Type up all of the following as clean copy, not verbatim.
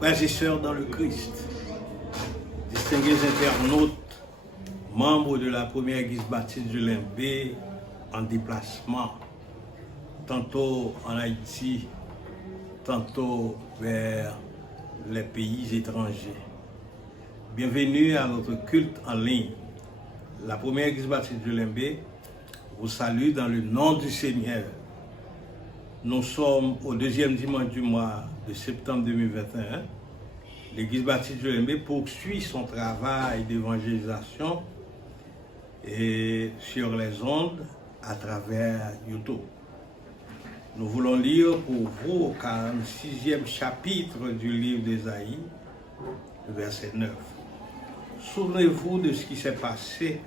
Frères et sœurs dans le Christ, distingués internautes, membres de la première église baptiste de Limbé en déplacement, tantôt en Haïti, tantôt vers les pays étrangers. Bienvenue à notre culte en ligne. La première église baptiste de Limbé vous salue dans le nom du Seigneur. Nous sommes au deuxième dimanche du mois de septembre 2021. L'église baptiste de Limbé poursuit son travail d'évangélisation et sur les ondes à travers YouTube. Nous voulons lire pour vous au 46e chapitre du livre d'Ésaïe, verset 9. Souvenez-vous de ce qui s'est passé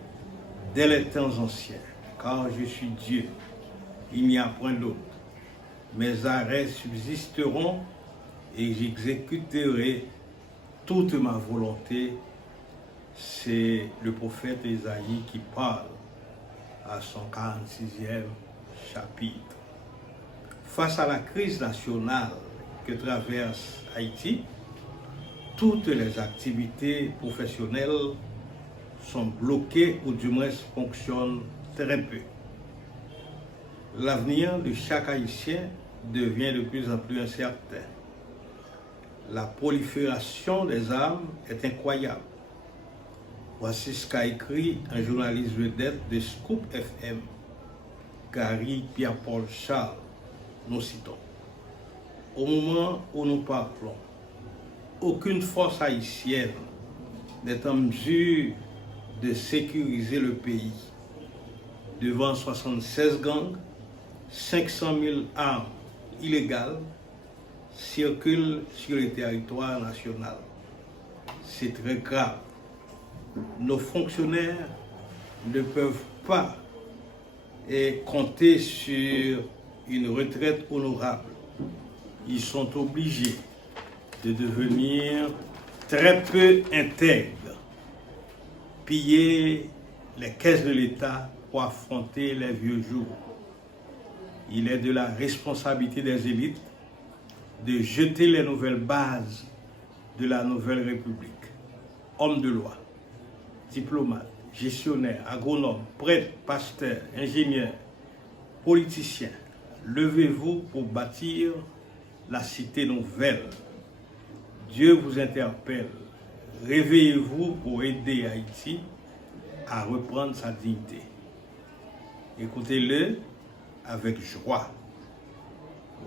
dès les temps anciens, car je suis Dieu, il n'y a point d'autre. Mes arrêts subsisteront et j'exécuterai toute ma volonté. C'est le prophète Ésaïe qui parle à son 46e chapitre. Face à la crise nationale que traverse Haïti, toutes les activités professionnelles sont bloquées ou du moins fonctionnent très peu. L'avenir de chaque Haïtien devient de plus en plus incertain. La prolifération des armes est incroyable. Voici ce qu'a écrit un journaliste vedette de Scoop FM, Gary Pierre-Paul Charles. Nous citons. Au moment où nous parlons, aucune force haïtienne n'est en mesure de sécuriser le pays. Devant 76 gangs, 500 000 armes illégales circulent sur le territoire national. C'est très grave. Nos fonctionnaires ne peuvent pas compter sur une retraite honorable. Ils sont obligés de devenir très peu intègres, piller les caisses de l'État pour affronter les vieux jours. Il est de la responsabilité des élites de jeter les nouvelles bases de la nouvelle République. Hommes de loi, diplomates, gestionnaires, agronomes, prêtres, pasteurs, ingénieurs, politiciens, levez-vous pour bâtir la cité nouvelle. Dieu vous interpelle. Réveillez-vous pour aider Haïti à reprendre sa dignité. Écoutez-le avec joie.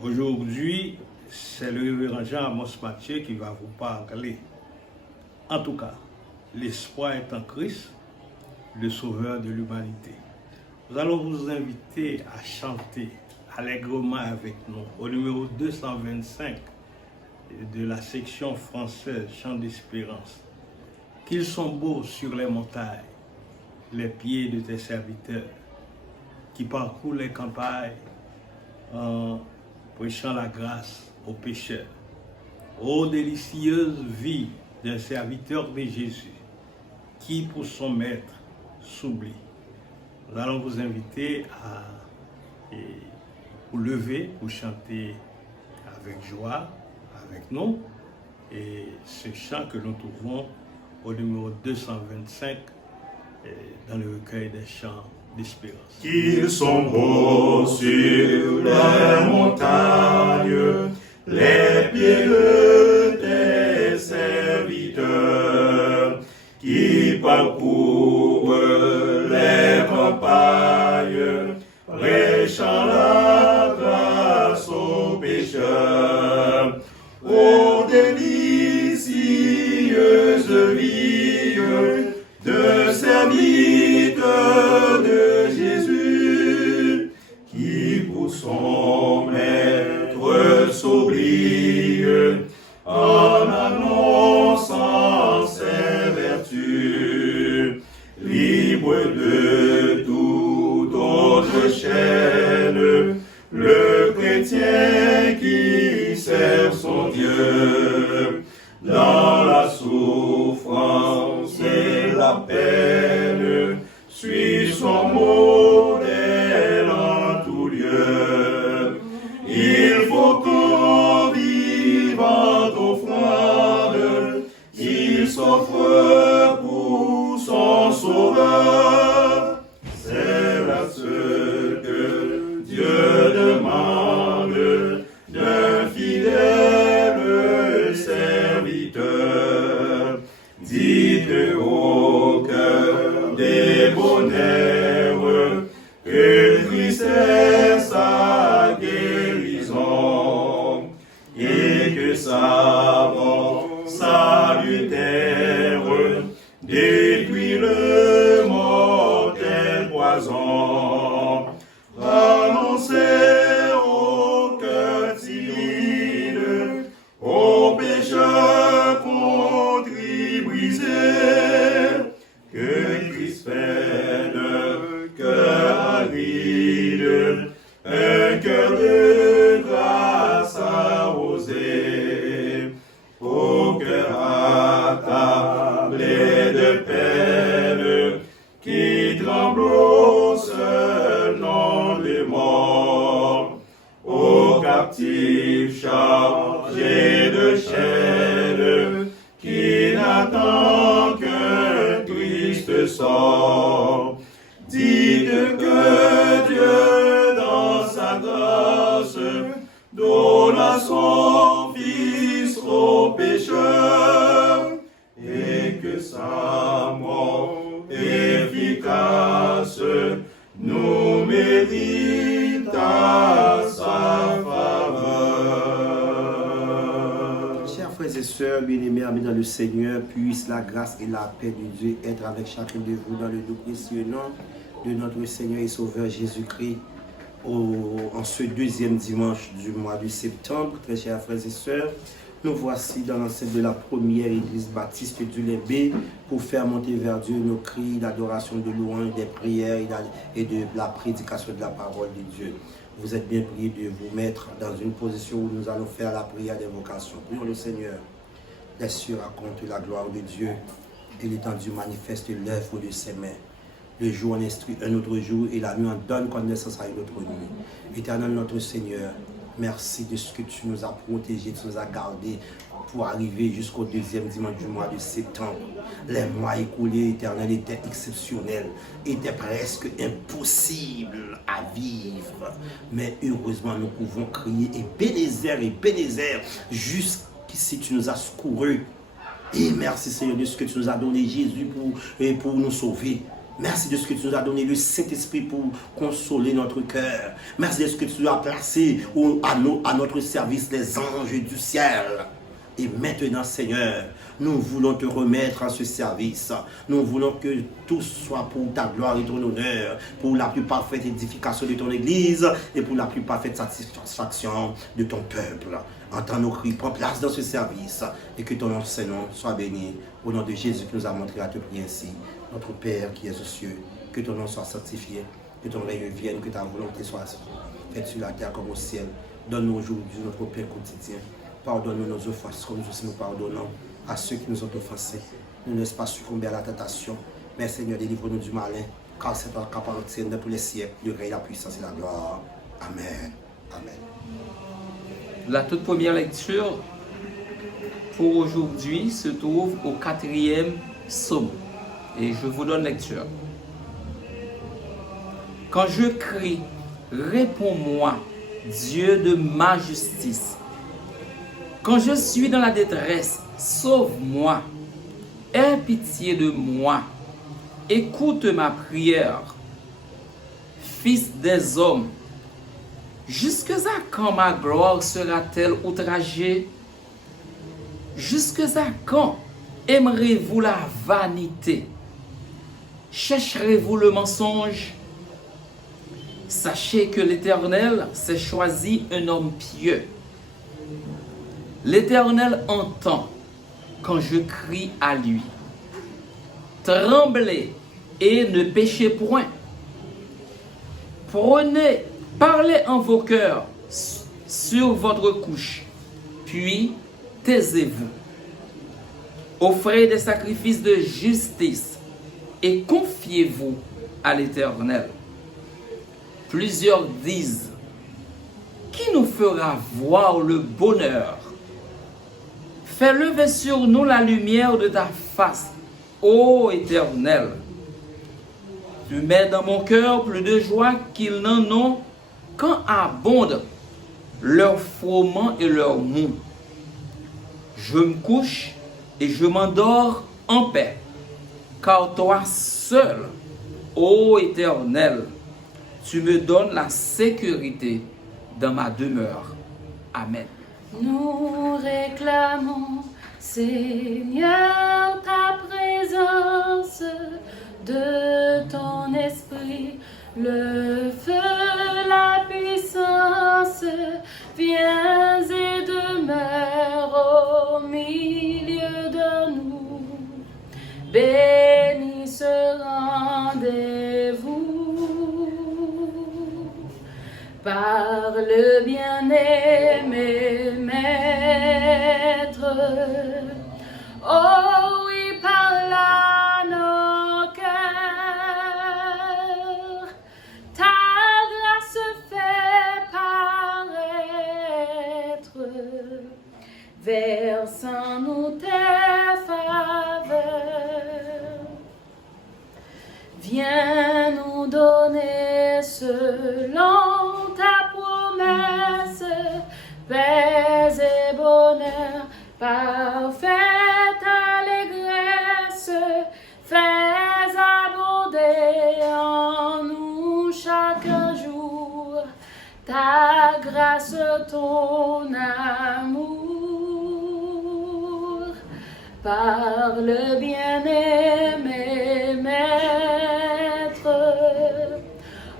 Aujourd'hui, c'est le révérend Jean Amos Mathieu qui va vous parler. En tout cas, l'espoir est en Christ, le sauveur de l'humanité. Nous allons vous inviter à chanter allègrement avec nous au numéro 225 de la section française Chant d'espérance. Qu'ils sont beaux sur les montagnes, les pieds de tes serviteurs, qui parcourent les campagnes en prêchant la grâce aux pécheurs. Ô délicieuse vie d'un serviteur de Jésus, qui pour son maître s'oublie. Nous allons vous inviter à vous lever, pour chanter avec joie, avec nous. Et ce chant que nous trouvons au numéro 225 dans le recueil des chants d'espérance. Qu'ils sont beaux sur les montagnes, les pieds de tes serviteurs, qui parcourent les campagnes, prêchant la grâce aux pécheurs. Ô délicieuse vie de serviteur de Jésus, qui pour son maître s'oublie en annonçant ses vertus, libre de toute autre chaîne, le chrétien qui sert son Dieu dans la souffrance et la peine, suit son modèle en tout lieu. Il faut qu'en vivant au froid savants, salutaires, détruit le mortel poison. Annoncez au cœur timide, aux pécheurs contrits brisés, que Christ fait le cœur aride, un cœur de grâce arrosé, au cœur accablé de peine, qui tremble au seul nom de mort, aux captifs chargés de chaînes, qui n'attend qu'un triste sort. Dites que Dieu, dans sa grâce, donne à son Fils aux pécheurs, et que sa mort efficace nous mérite à sa faveur. Chers frères et sœurs, bien-aimés, amis dans le Seigneur, puisse la grâce et la paix de Dieu être avec chacun de vous dans le doux précieux nom de notre Seigneur et Sauveur Jésus-Christ en ce deuxième dimanche du mois de septembre. Très chers frères et sœurs, nous voici dans l'enceinte de la première église baptiste du Limbé pour faire monter vers Dieu nos cris d'adoration, de louange, des prières et de la prédication de la parole de Dieu. Vous êtes bien priés de vous mettre dans une position où nous allons faire la prière d'invocation. Prions le Seigneur. Les cieux racontent la gloire de Dieu et l'étendue manifeste l'œuvre de ses mains. Le jour en instruit un autre jour et la nuit en donne connaissance à une autre nuit. Éternel notre Seigneur, merci de ce que tu nous as protégés, tu nous as gardés pour arriver jusqu'au deuxième dimanche du mois de septembre. Les mois écoulés, Éternel, étaient exceptionnels, étaient presque impossibles à vivre. Mais heureusement, nous pouvons crier et Bénézer, jusqu'ici tu nous as secourus. Et merci Seigneur de ce que tu nous as donné Jésus pour nous sauver. Merci de ce que tu nous as donné le Saint-Esprit pour consoler notre cœur. Merci de ce que tu nous as placé à notre service les anges du ciel. Et maintenant, Seigneur, nous voulons te remettre à ce service. Nous voulons que tout soit pour ta gloire et ton honneur, pour la plus parfaite édification de ton Église et pour la plus parfaite satisfaction de ton peuple. Entends nos cris, prends place dans ce service et que ton nom, Seigneur, soit béni. Au nom de Jésus qui nous a montré à te prier ainsi. Notre Père qui es aux cieux, que ton nom soit sanctifié, que ton règne vienne, que ta volonté soit faite sur la terre comme au ciel. Donne-nous aujourd'hui notre pain quotidien. Pardonne-nous nos offenses comme nous aussi nous pardonnons à ceux qui nous ont offensés. Ne nous laisse pas succomber à la tentation, mais Seigneur, délivre-nous du malin, car c'est toi qui appartient dans tous les siècles, le règne, la puissance et la gloire. Amen. Amen. La toute première lecture pour aujourd'hui se trouve au 4e psaume. Et je vous donne lecture. Quand je crie, réponds-moi, Dieu de ma justice. Quand je suis dans la détresse, sauve-moi. Aie pitié de moi. Écoute ma prière. Fils des hommes, jusqu'à quand ma gloire sera-t-elle outragée? Jusqu'à quand aimerez-vous la vanité? Chercherez-vous le mensonge? Sachez que l'Éternel s'est choisi un homme pieux. L'Éternel entend quand je crie à lui. Tremblez et ne péchez point. Parlez en vos cœurs sur votre couche, puis taisez-vous. Offrez des sacrifices de justice et confiez-vous à l'Éternel. Plusieurs disent, qui nous fera voir le bonheur? Fais lever sur nous la lumière de ta face, ô Éternel. Tu mets dans mon cœur plus de joie qu'ils n'en ont quand abondent leur froment et leur mou. Je me couche et je m'endors en paix, car toi seul, ô Éternel, tu me donnes la sécurité dans ma demeure. Amen. Nous réclamons, Seigneur, ta présence, de ton esprit, le feu, la puissance, viens et demeure au milieu de nous. Bénis ce rendez-vous. Par le bien-aimé Maître, oh oui, parle à nos cœurs, ta grâce fait paraître, verse en nous tes faveurs. Viens nous donner selon ta promesse, paix et bonheur, parfaite allégresse, fais abonder en nous chaque jour ta grâce, ton amour, par le bien-aimé Maître.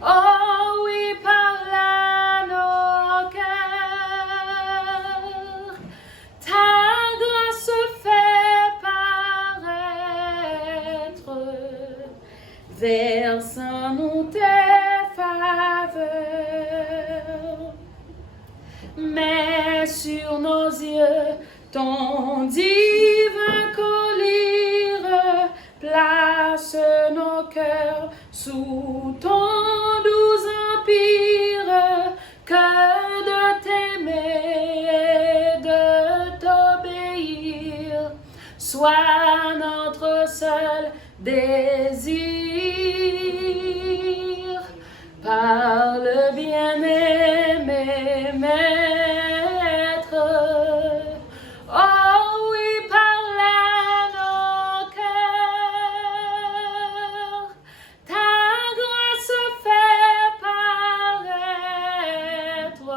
Oh oui, parle à nos cœurs, ta grâce fait paraître, verse en nous tes faveurs. Mets sur nos yeux ton divin collier, place nos cœurs sous ton doux empire, que de t'aimer et de t'obéir soit notre seul désir. Par le bien-aimé Maître, oh oui, parle à nos cœurs, ta grâce fait paraître,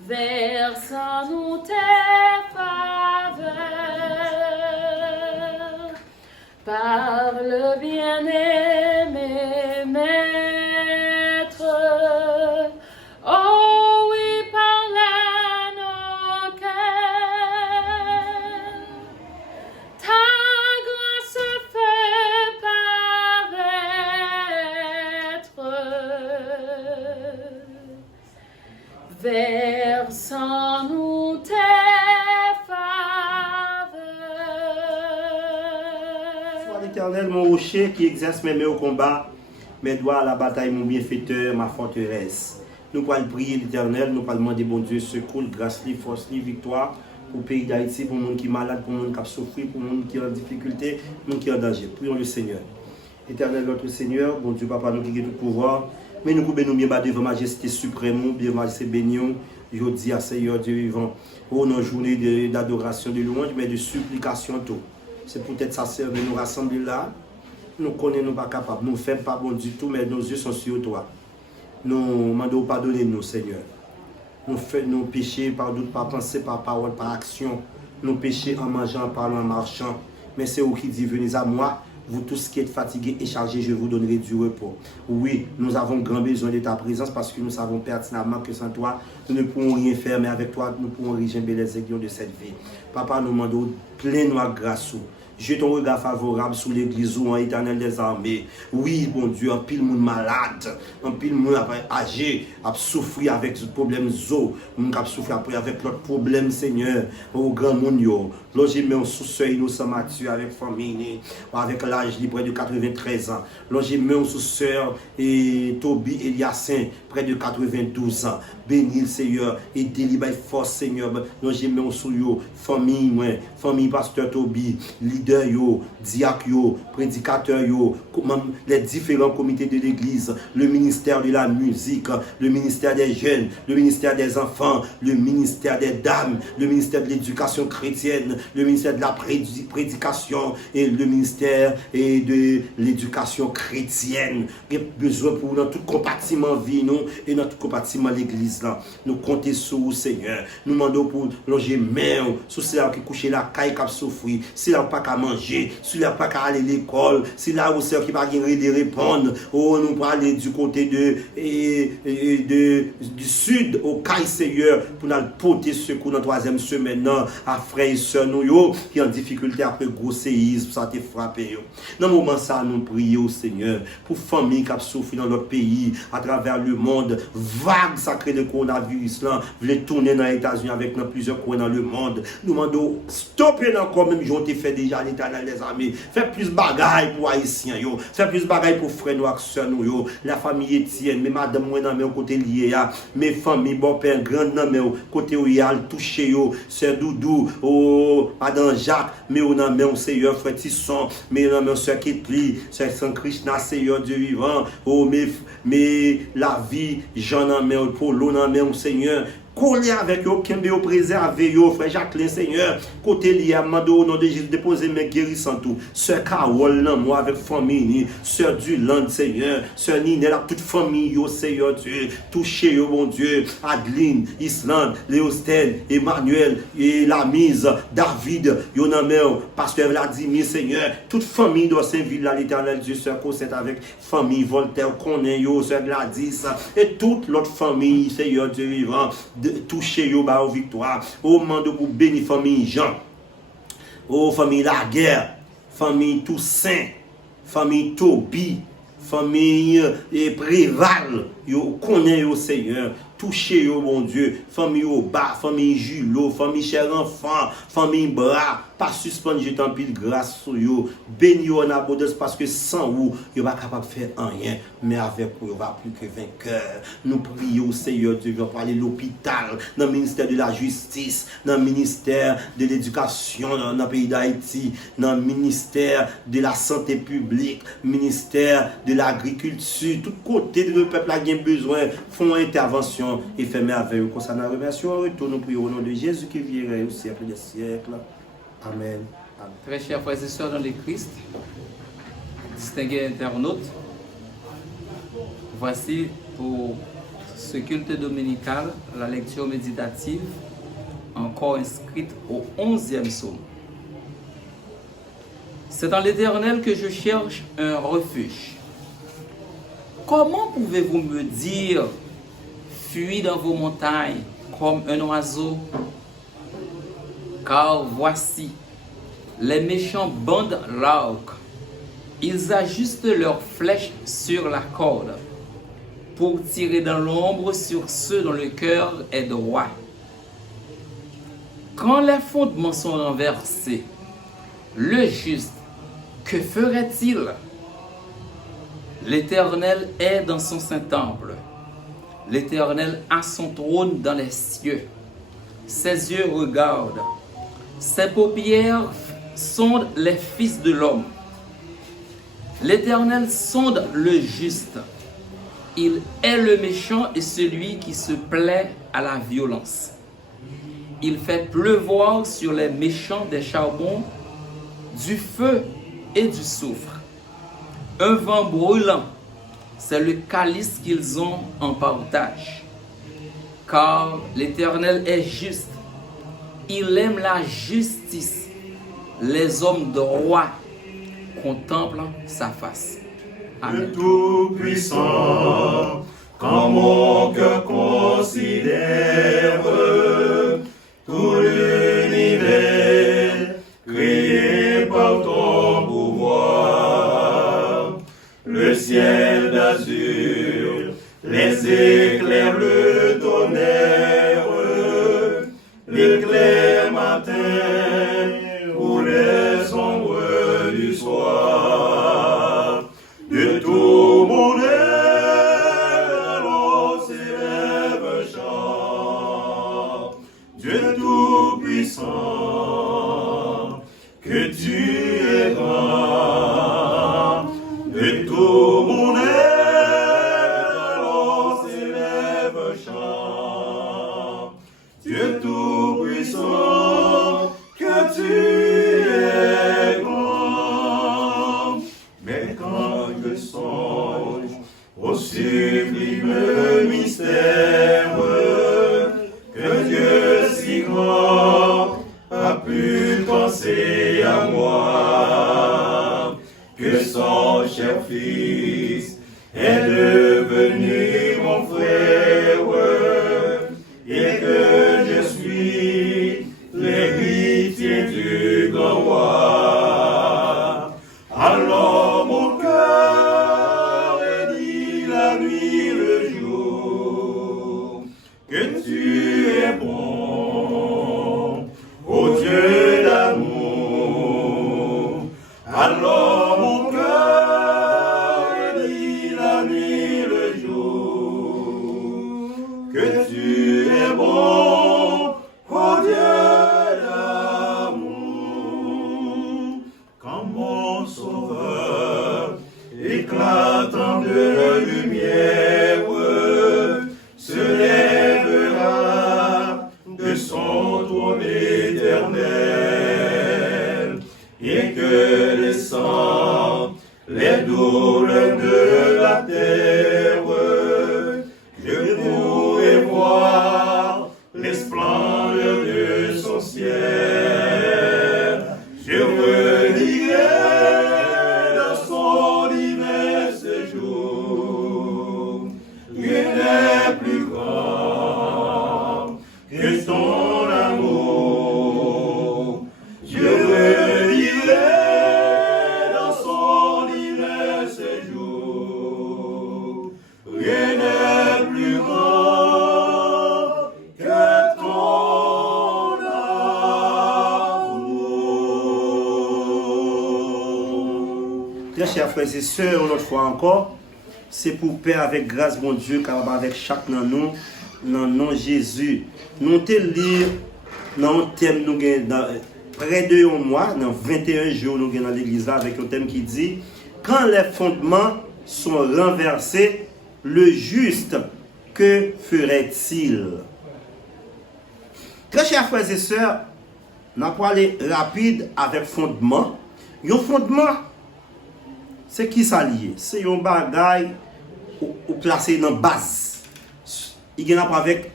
verse en nous tes faveurs. Par le bien-aimé Maître, oh oui, parle à nos cœurs, ta grâce fait paraître, verse en nous tes faveurs. Sois l'Éternel, mon rocher, qui exerce mes mains au combat, mes doigts à la bataille, mon bienfaiteur, ma forteresse. Nous pouvons prier l'Éternel, nous pouvons demander, bon Dieu, secours, grâce, force, victoire pour le pays d'Haïti, pour le monde qui est malade, pour le monde qui a souffert, pour le monde qui est en difficulté, pour le monde qui est en danger. Prions le Seigneur. Éternel, notre Seigneur, bon Dieu, Papa, nous qui avons tout pouvoir, mais nous pouvons nous bien devant Majesté suprême, bien Majesté bénion, je dis à Seigneur Dieu vivant, pour nos journées d'adoration, de louange, mais de supplication tout. C'est peut-être ça, Seigneur, de nous rassembler là. Nous connaissons pas capables, nous ne faisons pas bon du tout, mais nos yeux sont sur toi. Nous demandons pardonner nous, Seigneur. Nous faisons nos péchés par doute, par pensée, par parole, par action. Nos péchés en mangeant, en parlant, en marchant. Mais c'est vous qui dites, venez à moi. Vous tous qui êtes fatigués et chargés, je vous donnerai du repos. Oui, nous avons grand besoin de ta présence parce que nous savons pertinemment que sans toi, nous ne pouvons rien faire, mais avec toi, nous pouvons régimer les aiguillons de cette vie. Papa, nous demandons plein-nous grâce. Jette ton regard favorable sur l'église ou en éternel des armées. Oui, bon Dieu, un pile monde malade, un pile monde âgé, a souffert avec ce problème zo, a souffert après avec l'autre problème, Seigneur, au grand monde. Logé met un sous-seuil innocent Mathieu avec famille, avec l'âge près de 93 ans. Logé met un sous-sœur et Toby Eliassin, près de 92 ans. Bénis le Seigneur et délivre force, Seigneur. Logé met un sous-yo, famille pasteur Toby, leader yo, diacre yo, prédicateur yo, les différents comités de l'église, le ministère de la musique, le ministère des jeunes, le ministère des enfants, le ministère des dames, le ministère de l'éducation chrétienne, le ministère de la prédication et le ministère de l'éducation chrétienne. Il y a besoin pour nous, dans tout compartiment vie, nous, et dans tout compartiment l'église là. Nous comptons sur vous, Seigneur. Nous demandons pour loger mère, sur ceux qui couchent la caille qui souffrir, s'il n'a pas qu'à manger, s'il n'a pas qu'à aller à l'école, s'il a aussi qui va de répondre. Oh, nous parler du côté du sud au caille, Seigneur, pour nous porter secours dans la troisième semaine à frères et sœurs nous qui ont difficulté après gros séisme, ça te frappé. Dans le moment ça, nous prions, Seigneur, pour familles qui souffrent dans notre pays, à travers le monde, vague sacrée de coronavirus là, voulez tourner dans les États-Unis avec plusieurs coins dans le monde. Nous demandons stopper encore même j'ont fait déjà l'Éternel les amis. Faire plus bagaille pour haïtiens yo, faire plus bagaille pour frères nous et sœurs nous yo, la famille Etienne, mais madame moi dans côté lié ya, mes familles bon père grand dans mes côté où il a touché yo, sœur Doudou, oh madame Jacques, mais on a même Seigneur frère Tisson, mais on a même sœur Ketli, sœur Saint Krishna Seigneur Dieu vivant, oh mais la vie j'en ai même pour l'on a même Seigneur. Collé avec eux, qui me préserver eux, frère Jacqueline, Seigneur, côté lié à au nom de Jésus, déposer mes guérissants tout. Sœur Carole, moi avec famille, sœur Duland, Seigneur, sœur Ninel, toute famille, yo, Seigneur Dieu, touchez, yo, mon Dieu, Adeline, Islande, Léostène, Emmanuel, et la mise, David, Yonamel, pasteur Vladimir, Seigneur, toute famille de Saint-Ville, l'Éternel Dieu, sœur Cosette avec famille, Voltaire, Conan, yo, sœur Gladys, et toute l'autre famille, Seigneur Dieu vivant, toucher yo ba victoire au mande pour bénir famille Jean, oh famille Laguerre, famille Toussaint, famille Tobi, famille Préval, yo connaît yo Seigneur, toucher yo bon Dieu, famille au bas, famille Julot, famille cher enfant, famille Bras, pas suspendre jeter en pile grâce sur yo, béni en abondance parce que sans vous, yo pas capable de faire rien, mais avec vous, yo va plus que vainqueur. Nous prions Seigneur Dieu pour aller l'hôpital, dans le ministère de la justice, dans le ministère de l'éducation dans le pays d'Haïti, dans le ministère de la santé publique, ministère de l'agriculture, tout côté de notre peuple a bien besoin, font intervention et fait merveille concernant la révélation. Retour nous prions au nom de Jésus qui viendra au siècle des siècles. Amen. Amen. Très chers frères et sœurs dans le Christ, distingués internautes, voici pour ce culte dominical la lecture méditative encore inscrite au 11e psaume. C'est dans l'Éternel que je cherche un refuge. Comment pouvez-vous me dire, fuis dans vos montagnes comme un oiseau? Car voici, les méchants bandent l'arc. Ils ajustent leurs flèches sur la corde pour tirer dans l'ombre sur ceux dont le cœur est droit. Quand les fondements sont renversés, le juste, que ferait-il? L'Éternel est dans son saint-temple. L'Éternel a son trône dans les cieux. Ses yeux regardent. Ses paupières sondent les fils de l'homme. L'Éternel sonde le juste. Il est le méchant et celui qui se plaît à la violence. Il fait pleuvoir sur les méchants des charbons, du feu et du soufre. Un vent brûlant, c'est le calice qu'ils ont en partage. Car l'Éternel est juste. Il aime la justice. Les hommes droits contemplent sa face. Amen. Tout-puissant, quand mon cœur considère tout l'univers créé par ton pouvoir, le ciel d'azur, les éclairs, le tonnerre, l'éclair matin ou les ombres du soir. De tout mon être, l'on s'élève chant. Dieu tout-puissant, que tu es grand. De tout mon être, l'on s'élève chant. Dieu tout-puissant, que tu es grand. Mais quand je songe au sublime pensé à moi, que son cher fils est devenu mon frère, et que je suis l'héritier du grand roi. Alors mon cœur dit la nuit, le jour, que tu es bon, ô Dieu d'amour. Alors mon cœur dit la nuit, le jour, que tu es bon, ô Dieu d'amour. Quand mon sauveur éclatant de lumière se lèvera de son trône éternel, et que descendent les douleurs de la terre, je pourrai voir les splendeurs de son ciel. Je redirai dans son divers séjour, rien n'est plus grand que ton amour. Je redirai dans son divers séjour, rien n'est plus grand que ton amour. Très chers frères et sœurs, une autre fois encore, c'est pour paix avec grâce, bon Dieu, capable avec chaque nan nous, dans le nom de Jésus. Nous te lire dans un thème, nous dans près de un mois, dans 21 jours, nous dans l'église avec un thème qui dit: quand les fondements sont renversés, le juste, que ferait-il? Très chers frères et sœurs, nous allons aller rapide avec fondement. Un fondement, c'est qui ça lié? C'est un bagage ou placé dans base. Il y a un rapport avec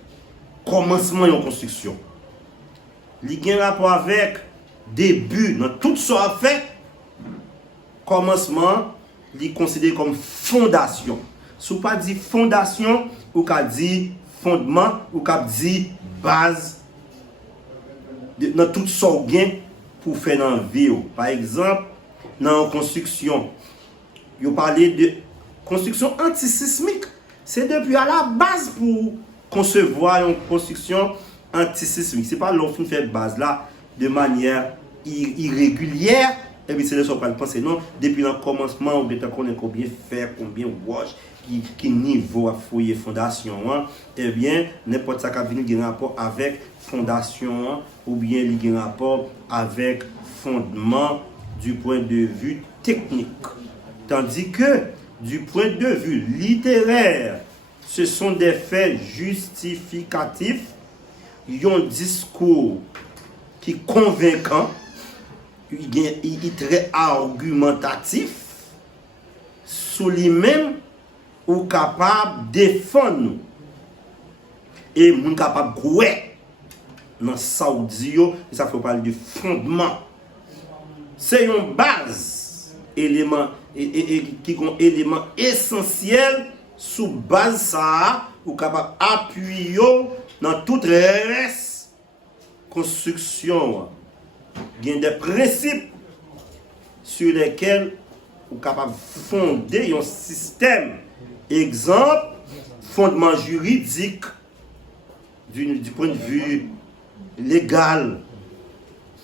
commencement de construction. Il y a un rapport avec début. Dans tout ce qu'on fait, commencement, il est considéré comme fondation. Si vous ne dites pas fondation, ou qu'à dit fondement, ou qu'à dit base dans tout ce qu'on a pour faire dans la vie. Par exemple, dans la construction, vous parlez de construction antisismique. C'est depuis à la base pour concevoir une construction antisismique. Ce n'est pas l'offre qui fait base là de manière irrégulière. Et puis c'est là qu'on va penser non. Depuis le commencement, on connaît combien faire, combien wash, qui niveau à fouiller fondation. Eh bien, n'importe ça qui a un rapport avec fondation ou bien il y a un rapport avec fondement du point de vue technique. Tandis que du point de vue littéraire, ce sont des faits justificatifs, un discours qui est convaincant, il est très argumentatif, sous lui-même, ou capable de défendre, et nous capable de croire dans Saudi, ça faut parler de fondement. C'est une base, élément, qui est un élément essentiel sous base ça, ou capable d'appuyer dans toute reste construction. Il y a des principes sur lesquels vous êtes capable de fonder un système. Exemple, fondement juridique du point de vue légal,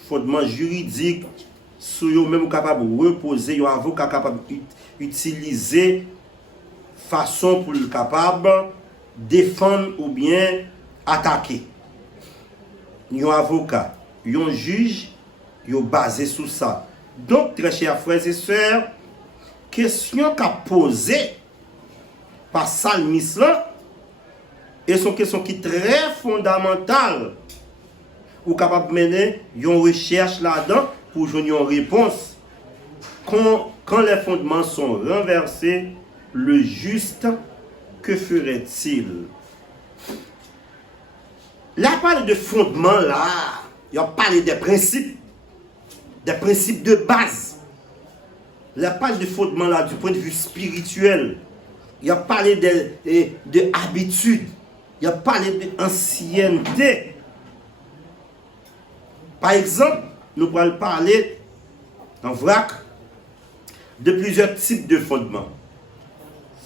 fondement juridique, sur vous-même vous capable de reposer, un avocat capable d'utiliser façon pour le capable défendre ou bien attaquer. Un avocat, un juge, ils basé sur ça. Donc, très chers frères et sœurs, question qu'a posée par Salmis là, et son question qui est très fondamentale, ou capable de mener une recherche là-dedans pour donner une réponse. Quand les fondements sont renversés, le juste, que ferait-il? Là, parle de fondement là, il a parlé des principes. des principes de base. La page de fondement là, du point de vue spirituel, il a parlé de habitude, il a parlé d'ancienneté. Par exemple, nous allons parler en vrac de plusieurs types de fondements.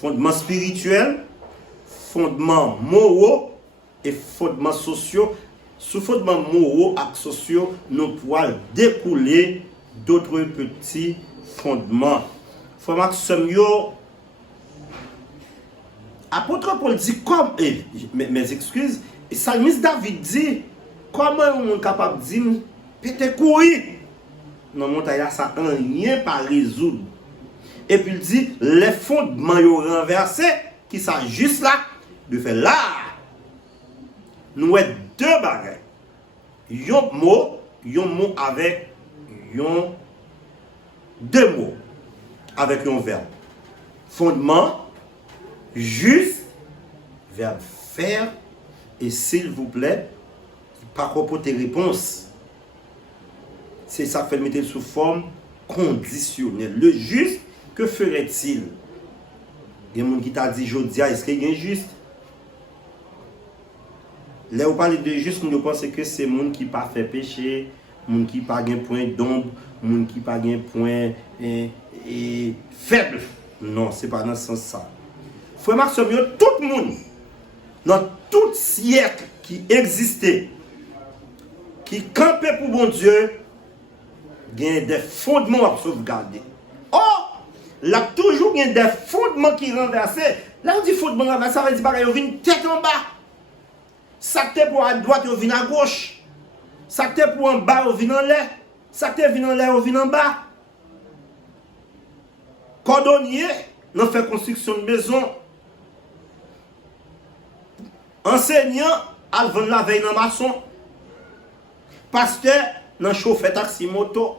Fondements spirituels, fondements moraux et fondements sociaux. Sous fondements moraux et sociaux, nous pourrons découler d'autres petits fondements. Frère Maxime, apôtre Paul dit comme, mes excuses, et Salmiste David dit, comment on est capable de dire, peut-être courir dans le montagne, ça n'a rien pas résoudre. Et puis il dit, les fondements sont renversés, qui sont juste là, de faire là. Nous avons deux bagages. Un mot avec deux mots avec un verbe. Fondement, juste, verbe faire, et s'il vous plaît, par rapport à tes réponses. C'est ça fait mettre sous forme conditionnelle. Le juste, que ferait-il? Il y a des gens qui t'a dit, Jodia, est-ce qu'il y a un juste? Là, on parle de juste, nous pensons que c'est les gens qui n'ont pas fait péché, les gens qui n'ont pas un point d'ombre, les gens qui n'ont pas un point faible. Non, ce n'est pas dans ce sens-là. Frère Maxime, tout le monde, dans tout siècle qui existait, qui campait pour bon Dieu, il y a des fondements à sauvegarder. Or, il y a toujours des fondements qui renversés. Là, on dit fondement renversé, ça veut dire qu'il y a une tête en bas. Ça te pour à droite, il vient à gauche. Ça te pour en bas, il vient en l'air. Ça te vient en l'air, il vient en bas. Cordonnier, on fait construction de maison. Enseignant, il vend la veille dans maçon. Pasteur, dans chauffeur taxi moto.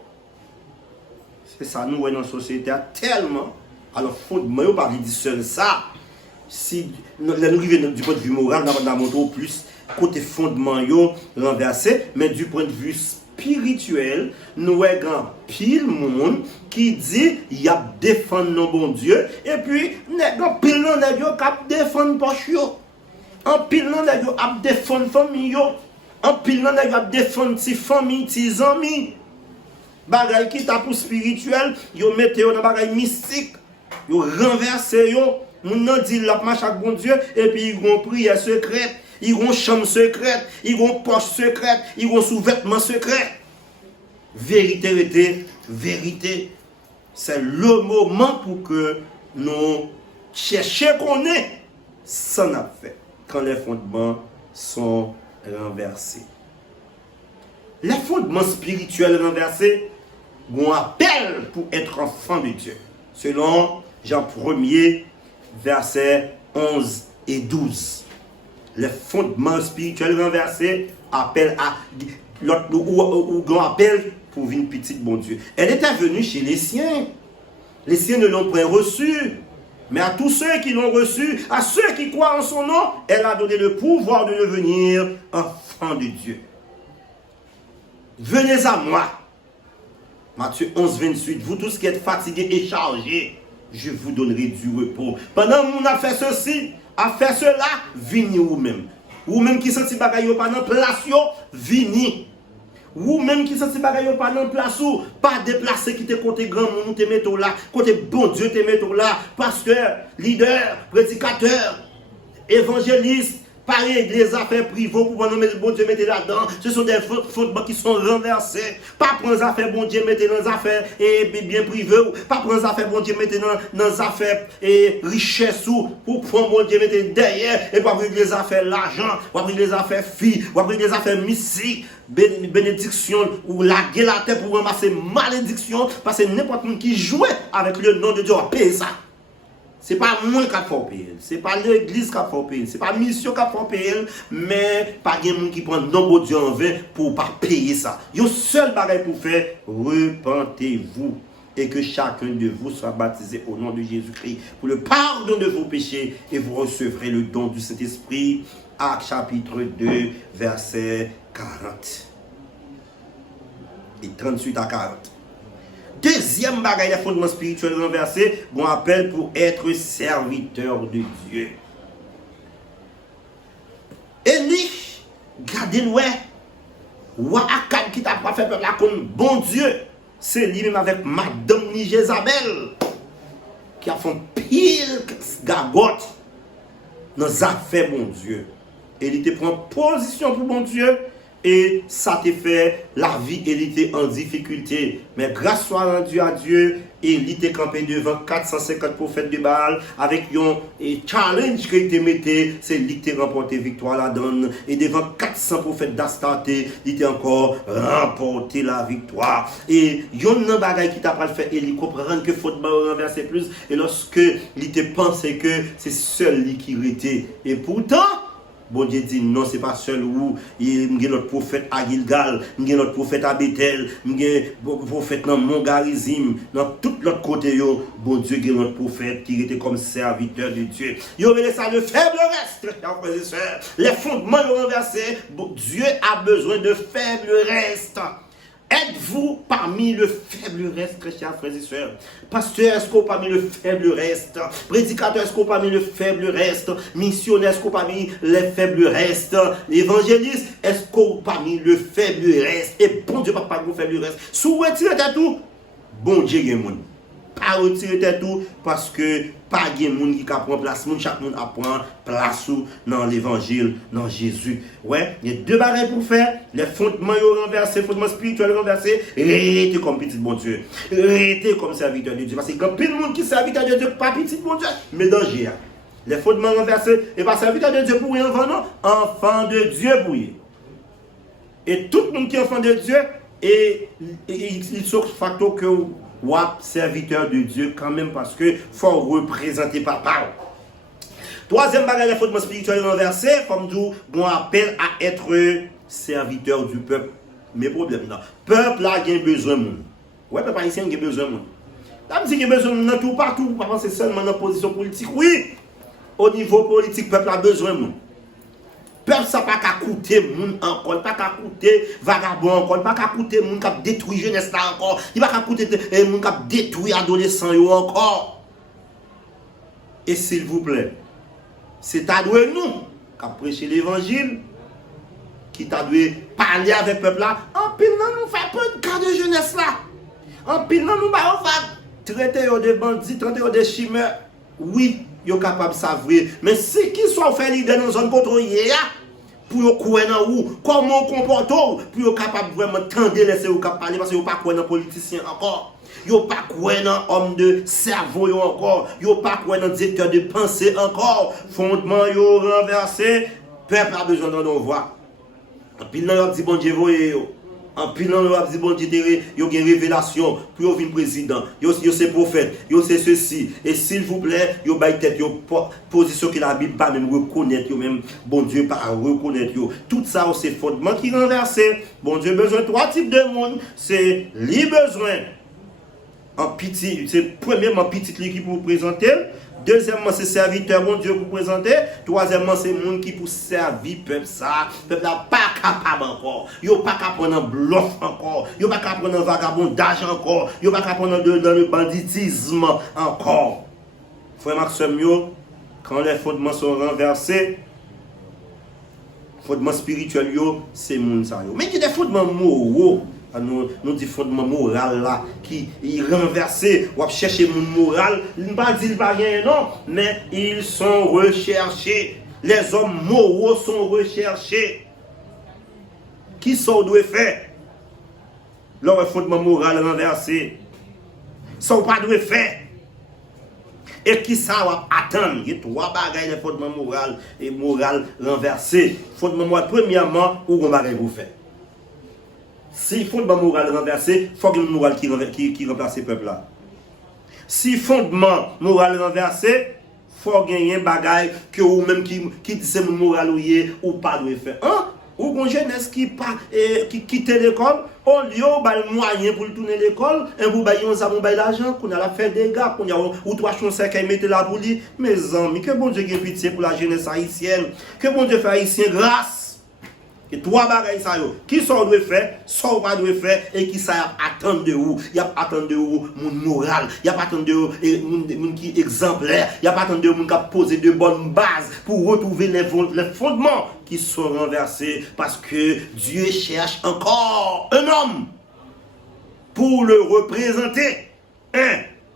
C'est ça, nous, dans la société, tellement. Alors, fondement, on parle de seul ça. Si nous arrivons du point de vue moral, nous avons montré plus côté fondement renversé, mais du point de vue spirituel, nous avons pile monde qui dit il y a défendre nos bon Dieu, et puis nous pile non qui défendre poche yo, en pile non qui défendre famille yo, en pile non qui défendre ti famille, ti amis. Bagay qui t'a pour spirituel, yo mettez dans bagay mystique, yo renversé yo. Moun nan dit la marche avec bon Dieu, et puis ils vont prière secrète, ils vont chambre secrète, ils vont poche secrète, ils vont sous-vêtements secrets. Vérité, c'est le moment pour que nous cherchions qu'on est sans affaire, quand les fondements sont renversés. Les fondements spirituels renversés ont appel pour être enfant de Dieu, selon Jean 1er, versets 11 et 12. Les fondements spirituels renversés appellent à l'autre ou appel pour venir petite bon Dieu. Elle était venue chez les siens. Les siens ne l'ont pas reçu. Mais à tous ceux qui l'ont reçu, à ceux qui croient en son nom, elle a donné le pouvoir de devenir enfant de Dieu. Venez à moi. Matthieu 11, 28. Vous tous qui êtes fatigués et chargés, je vous donnerai du repos. Pendant que vous avez fait ceci, a fait cela, venez vous-même. Vous-même qui senti bagaille pas dans place, venez. Vous-même qui senti bagaille pas dans place, pas déplacer qui te côté grand monde te mettre là, côté bon Dieu te mettre là, pasteur, leader, prédicateur, évangéliste, par les affaires privées pour prendre le bon Dieu mettre là-dedans. Ce sont des fondements qui sont renversés. Pas prendre les affaires bon Dieu mettre dans les affaires bien privées. Pas prendre les affaires bon Dieu mettre dans les affaires richesse pour prendre bon Dieu mettre derrière et pas prendre les affaires l'argent, pas prendre les affaires filles, pas prendre les affaires mystiques, bénédiction ou la tête pour ramasser malédiction parce que n'importe qui joue avec le nom de Dieu a payé ça. Ce n'est pas moi qui a fait payer, ce n'est pas l'église qui a fait payer, ce n'est pas la mission qui a fait payer, mais pas de gens qui prennent nom de Dieu en vain pour ne pas payer ça. Il y a un seul bagage pour faire, repentez-vous et que chacun de vous soit baptisé au nom de Jésus-Christ pour le pardon de vos péchés et vous recevrez le don du Saint-Esprit. Actes chapitre 2, verset 40 et 38 à 40. Deuxième bagaille, les fondements spirituels renversés, on appelle pour être serviteur de Dieu. Élie, gardez-nous, ou Akab qui t'a pas fait peuple là comme bon Dieu, c'est lui-même avec Madame Jézabel qui a fait pile gagotte dans les affaires bon Dieu. Et il te prend position pour bon Dieu. Et ça te fait la vie, elle était en difficulté. Mais grâce soit rendue à Dieu, et il était campé devant 450 prophètes de Baal avec un challenge qu'il te mettait, c'est lui qui t'a remporté victoire la donne. Et devant 400 prophètes d'Astarté, il t'a encore remporté la victoire. Et il y a un bagage qui t'a pas fait, et il comprend que faut renverser plus. Et lorsque il te pensait que c'est seul lui qui était. Et pourtant, bon Dieu dit non, c'est pas seul où il y a notre prophète à Gilgal, il y a notre prophète à Bethel, il y a notre prophète dans Mont Garizim, dans tout l'autre côté, bon Dieu, il y a notre prophète qui était comme serviteur de Dieu. Il y aurait ça le faible reste, frères et sœurs. Les fondements renversés, Dieu a besoin de faible reste. Êtes-vous parmi le faible reste, très chers frères et sœurs? Pasteur, est-ce qu'on parmi le faible reste? Prédicateur, est-ce qu'on parmi le faible reste? Missionnaire, est-ce qu'on parmi les faibles restes? Évangéliste, est-ce qu'on parmi le faible reste? Et bon Dieu, pas parmi le faible reste. Sous retirer tout, bon Dieu, il y a monde. Pas retirer tout parce que pas de monde qui prend place, chaque monde apprend place dans l'évangile, dans Jésus. Ouais, il y a deux barrières pour faire, les fondements renversés, les fondements spirituels renversés, restez comme petit bon Dieu, restez comme serviteur de Dieu. Parce que quand plein de monde qui est serviteur de Dieu, pas petit bon Dieu, mais danger. Les fondements renversés, et pas serviteur de Dieu pour rien, non, enfant de Dieu pour rien. Et tout le monde qui est enfant de Dieu, et il sont facteurs que ou serviteur de Dieu quand même parce que faut représenter papa. Troisième bagage de fondement spirituel renversé, comme nous, on appelle à être serviteur du peuple. Mais problème là, peuple là a besoin de monde. Ouais, peuple haïtien a besoin de monde. Là, il y a besoin de monde tout partout, pas penser seulement dans la position politique. Oui, au niveau politique, peuple a besoin de monde. Peuple ça pas qu'à coûter moun encore, pas qu'à coûter vagabond encore, pas qu'à coûter moun qui a détruit jeunesse là encore, il pas qu'à coûter moun qui a détruit adolescent yo encore. Et s'il vous plaît, c'est à nous qui prêcher l'évangile, qui t'a dû parler avec le peuple là, en pile non nous fait peu de cas de jeunesse là. En pile non nous va traiter de bandits, traiter de chimères. Oui, yo capable savoir, mais si qui soit fait leader dans zone contrôlée pour croire dans où comment comporter pour capable vraiment tendre laisser ou capable parler parce que yo pas croire dans politicien encore. Yo pas croire dans homme de cerveau yo encore, yo pas croire dans directeur de pensée encore. Fondement yo renversé, peuple a besoin d'en voix. En pile nan yo dit bon Dieu voyez yo. En pile nan yo dit bon Dieu yo gen révélation pour yo vin président. Yo c'est prophète, yo c'est ceci et s'il vous plaît, yo bay tête yo position que la Bible pas même reconnaître yo même bon Dieu pas reconnaître yo. Tout ça c'est fondement qui renversé. Bon Dieu besoin trois types de monde, c'est li besoin en petit, c'est premièrement petit qui pour présenter. Deuxièmement, c'est serviteur, mon Dieu, pour présenter. Troisièmement, c'est monde qui pour servir peuple ça. Peuple là pas capable encore. Yo pas capable prendre un bluff encore. Yo pas capable prendre un vagabondage encore. Yo pas capable prendre dans le banditisme encore. Frère Maxime, quand les fondements sont renversés, fondements spirituels, c'est monde ça. Mais il y a des fondements moraux. Nous dit fondement moral là qui est renversé ou chercher mon moral, il ne pas dire pas rien non, mais ils sont recherchés. Les hommes moraux sont recherchés. Qui sont doit faire leur fondement moral renversé? Sont pas doit faire. Et qui ça va attendre? Il y a trois bagages de fondement moral et moral renversé. Fondement moral premièrement ou on va vous faire. Si fondement moral renversé, il faut que le moral qui remplace le peuple là. Si fondement moral renversé, il faut gagner un bagage que ou même qui dit c'est mon moral ou pas de faire. Hein? Ou une jeunesse qui quitte l'école, au lieu de moyen pour tourner l'école, et vous baillez l'argent, qu'on a la fait des gars, qu'on a ou trois choses qui mettent la boule. Mes amis, que bon Dieu ait pitié pour la jeunesse haïtienne, que bon Dieu fait haïtien grâce. Et trois bagailles ça yo. Qui sont doit faire, sont pas doit faire et qui ça attend de vous. Il y a attendre de vous mon moral, il y a attendre de vous mon qui exemplaire, il y a attendre de vous qui poser de bonnes bases pour retrouver les fondements qui sont renversés parce que Dieu cherche encore un homme pour le représenter.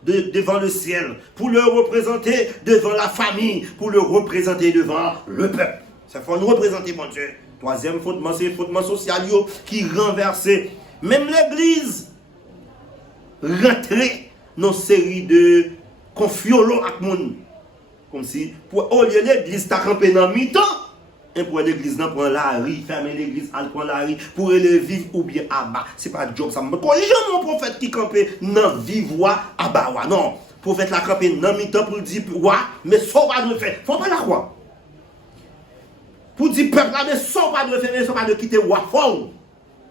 Devant le ciel, pour le représenter devant la famille, pour le représenter devant le peuple. Ça faut nous représenter, mon Dieu. Troisième fondement, c'est le fondement social qui renverse. Même l'église rentrer dans une série de confiolons avec le monde. Comme si, au lieu de l'église, t'a campé dans mi-temps, et pour l'église, non, prendre la rue, fermer l'église, aller prendre la rue, pour aller vivre ou bien à bas. C'est pas job, ça me corrige mon prophète qui campait dans vivre à bas. Non, prophète la campé dans mi-temps pour dire, ouais, mais ça va de faire. Faut pas la croire. Pour dire, peuple là, mais ça va de faire, mais ça va de quitter Wafon.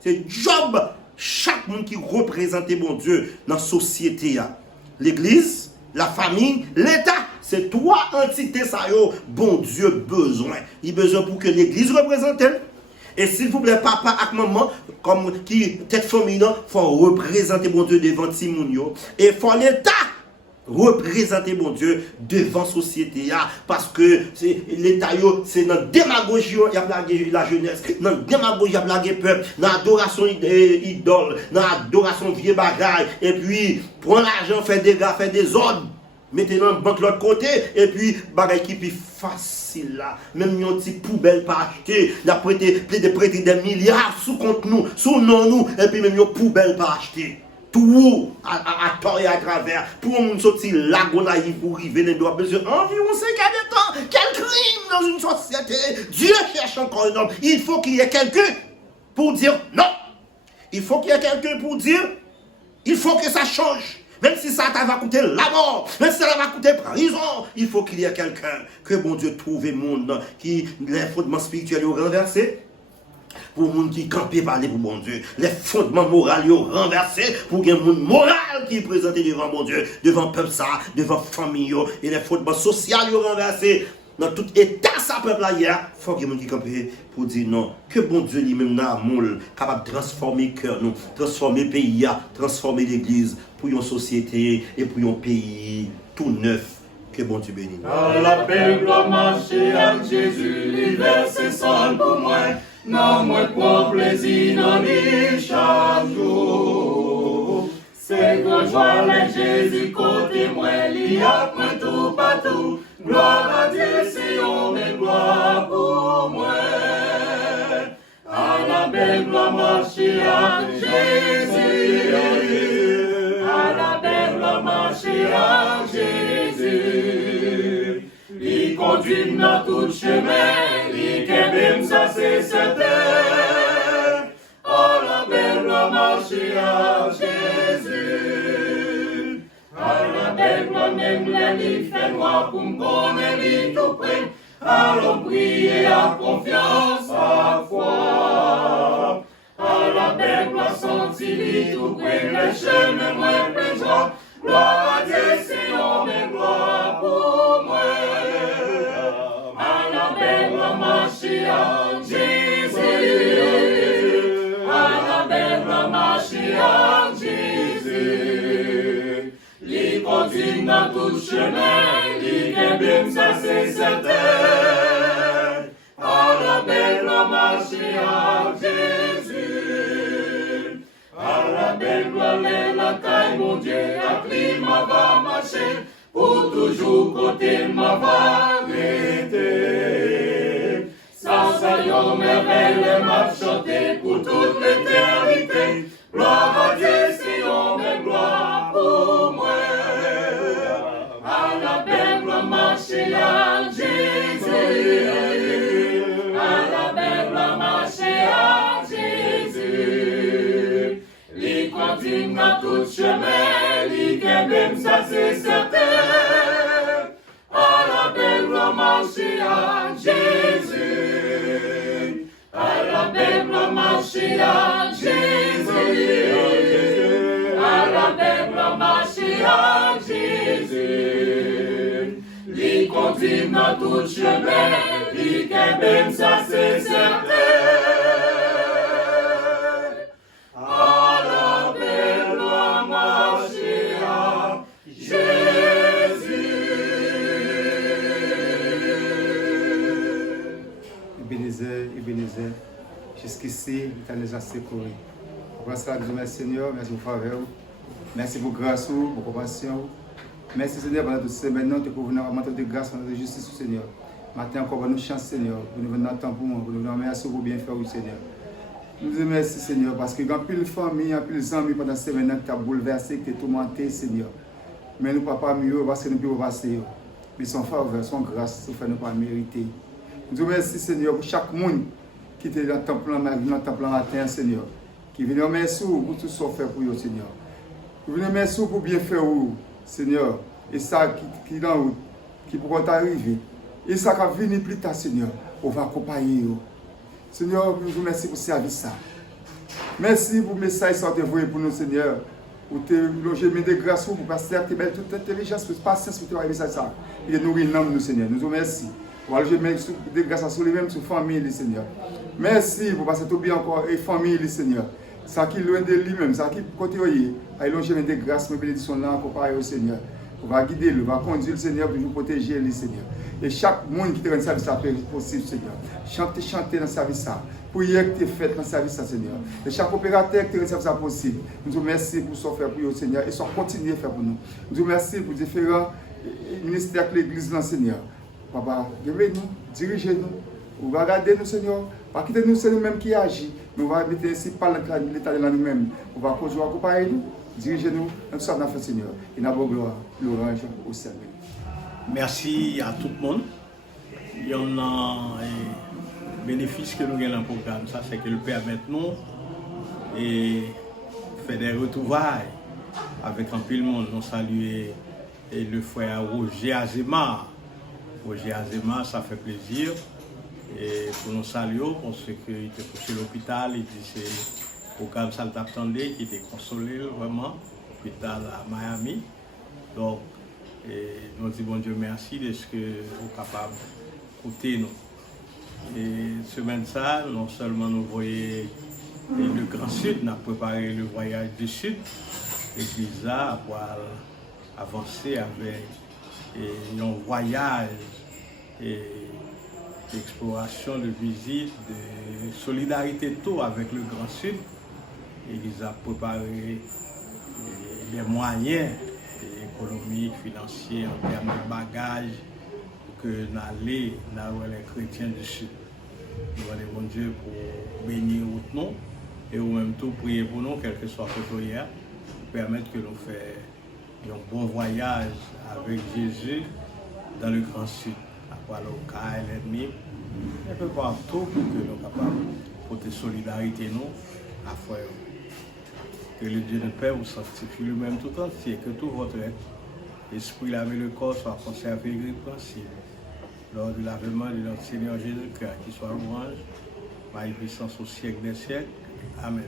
C'est job, chaque monde qui représente mon Dieu dans la société. L'église, la famille, l'État. C'est trois entités ça yo, bon Dieu besoin. Il a besoin pour que l'église représente elle. Et s'il vous plaît, papa et maman, comme qui tête famille, faut représenter bon Dieu devant Timounio. Et faut l'État représenter bon Dieu devant la société. Parce que l'État, c'est dans la démagogie, il y a blagué la jeunesse. Dans la démagogie, il y a blagué le peuple. Dans l'adoration idole, dans l'adoration vieux bagaille. Et puis, prendre l'argent, faire des gars, faire des ordres. Mettez dans le banque de l'autre côté, et puis, bagay qui est facile là. Même yon petit poubelle pas acheter, il a prêté des milliards sous compte nous, sous non nous, et puis même yon poubelle pas acheter. Tout à tort et à travers, pour nous sortir là, pour arriver, les doigts besoin environ 5 années de temps. Quel crime dans une société! Dieu cherche encore un homme. Il faut qu'il y ait quelqu'un pour dire non. Il faut qu'il y ait quelqu'un pour dire, il faut que ça change. Même si ça va coûter la mort, même si ça va coûter prison, il faut qu'il y ait quelqu'un, que bon Dieu trouve le monde, qui les fondements spirituels ont renversés, pour le monde qui campait parler pour bon Dieu, les fondements moraux ont renversés, pour qu'il y ait un monde moral qui est présenté devant bon Dieu, devant le peuple, devant la famille, et les fondements sociaux ont renversés. Dans tout état, ça peuple là, il faut qu'il y ait des gens qui campent pour dire non, que bon Dieu lui-même n'a moule, capable de transformer le cœur, transformer le pays, transformer l'église pour une société et pour un pays tout neuf. Que bon Dieu bénisse. À la belle gloire marcher à Jésus, l'hiver c'est seul pour moi, non, moi prends plaisir dans les chaque jour. C'est grand joie, la Jésus côté moi, il y a point tout partout. Gloire à Dieu, c'est mais gloire pour moi. À la belle gloire marcher à Jésus. À la belle gloire marcher à Jésus. Il conduit dans tout chemin, il même ça c'est certain. À la belle gloire marcher à Jésus. À la belle gloire même la nuit fait noir pour me connaître tout près. Allons prier à confiance, à foi. À la belle gloire sentir tout près, le chemin moins plein joie. Gloire à Dieu, Seigneur, mais gloire pour moi. À la belle gloire marcher à Jésus. À la belle gloire marcher à Jésus. Les conduit dans tout chemin, les bien ça c'est certain. À la belle gloire marcher à Jésus. À la belle gloire la taille, mon Dieu, la climat va marcher. Pour toujours côté ma va arrêter. Ça y est, merveille m'a chanté pour toute l'éternité. Gloire à Dieu, Seigneur, mais gloire pour moi. À la belle gloire marcher à Jésus. À la belle gloire marcher à Jésus. Les continue dans tout chemin, les même ça c'est certain. À la belle gloire marcher à Jésus. À la belle gloire marcher à Jésus. À la belle gloire marcher à Jésus. Les conduit dans tout chemin, les même ça c'est certain. jusqu'ici, il t'a déjà secouru. Pour cela, nous remercions Seigneur, merci pour faveur, merci pour grâce, pour compassion. Merci Seigneur, pendant toutes ces semaines, nous pour venir en de grâce, en de justice, Seigneur. Maintenant encore, pour nous chance, Seigneur, pour nous venir temps pour nous, pour nous remercier pour bien faire, Seigneur. Nous te remercions, Seigneur, parce que quand plus de famille, plus d'amis pendant ces semaines, qui t'a bouleversé, qui t'a tourmenté, Seigneur. Mais nous ne pouvons pas mieux parce que nous ne pouvons pas passer. Mais son faveur, son grâce, nous ne pouvons pas mériter. Nous te remercions, Seigneur, pour chaque monde qui était dans le temple en terre, Seigneur. Qui vient remercier pour tout ce qu'on fait pour vous, Seigneur. Qui vient remercier pour bien faire, Seigneur. Et ça qui est dans route, qui pourra arriver. Et ça qui va venir plus tard, Seigneur. On va accompagner. Seigneur, je vous remercie pour ce service. Merci pour le message que vous avez pour nous, Seigneur. Pour te loger de grâce, pour passer toute intelligence, pour patience, pour te faire message. Et nous nous, Seigneur. Nous vous remercions. Pour loger de grâce sur lui-même, sur la famille, Seigneur. Merci pour passer tout bien encore et famille, Seigneur. Ça qui est loin de lui-même, ça qui est côté à loger de grâce, mes bénédictions là, comparé au Seigneur. On va guider, on va conduire le Seigneur pour nous protéger, le Seigneur. Et chaque monde qui est dans le service est possible, Seigneur. Chanter dans le service. Prière qui est faite dans le service, Seigneur. Et chaque opérateur qui est dans le service possible. Nous vous remercions pour ce faire pour vous, Seigneur. Et ce continuer à faire pour nous. Nous vous remercions pour différents ministères de l'Église, Seigneur. Papa, guidez-nous, dirigez-nous. On va garder nous, Seigneur. Pas quitter nous, c'est nous-mêmes qui agissons. Mais on va mettre ici par l'état de nous-mêmes. On va continuer à accompagner nous. Dirigez-nous dans tout ça, dans le Seigneur. Et nous avons gloire, l'orange au service. Merci à tout le monde. Il y en a un bénéfice que nous avons dans le programme, ça c'est que le permet nous et faire des retrouvailles avec un peu de monde. Nous saluons le frère Roger Azema. Roger Azema, ça fait plaisir. Et pour nous saluer, parce qu'il était couché à l'hôpital, il dit c'est le programme ça l'attendait, qui était consolé vraiment, l'hôpital à Miami. Donc, nous disons bon Dieu merci de ce que vous êtes capable d'écouter nous. Et semaine ça, non seulement nous voyons le Grand Sud, nous avons préparé le voyage du Sud, l'église là pour avancer avec un voyage d'exploration, de visite, de solidarité tout avec le Grand Sud. L'église a préparé les moyens économiques, financiers, en termes de bagages, pour que nous allions dans les chrétiens du Sud. Nous allons bon Dieu pour bénir nous et au même temps prier pour nous, quel que soit le côté, pour permettre que nous fassions un bon voyage avec Jésus dans le Grand Sud. Après le cas, l'ennemi, un peu partout pour que nous soyons capables de porter solidarité nous à foi. Que le Dieu de paix vous sanctifie lui-même tout entier, que tout votre être, esprit, l'âme et le corps soient conservés irrépréhensibles lors de l'avènement de notre Seigneur Jésus-Christ, qui soit louange, par une puissance au siècle des siècles. Amen.